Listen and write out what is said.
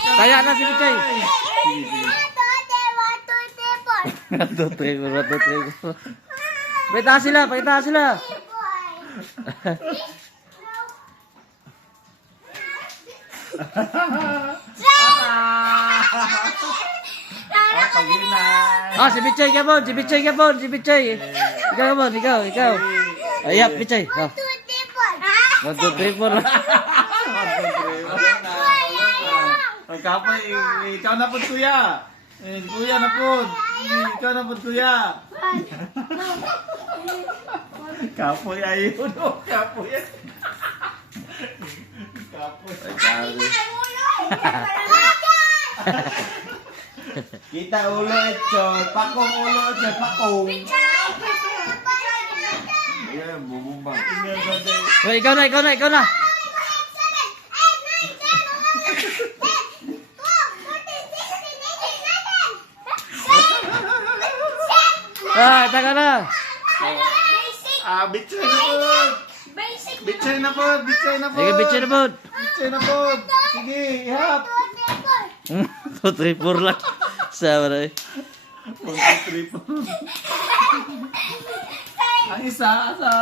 Kaya na si Pichay. One, two, three, four. Pakita sila. Si Pichay kapon. Ikaw. Ayan, Pichay. One, two, three, four. Ang kapay, ikaw na po kuya. Kuya na po. Ikaw na po kuya. Kapoy ayun. Kapoy. Kita ulo ito. Pakong ulo ito. Pakong. Ayan, bumumbang. Ikaw na. Taka na. Bitchay na po. Sige, Pichay na po. Sige, ihap. 2, 3, 4 lang. Sama na eh. 1, 2, 3, 4. Ang isa, asa?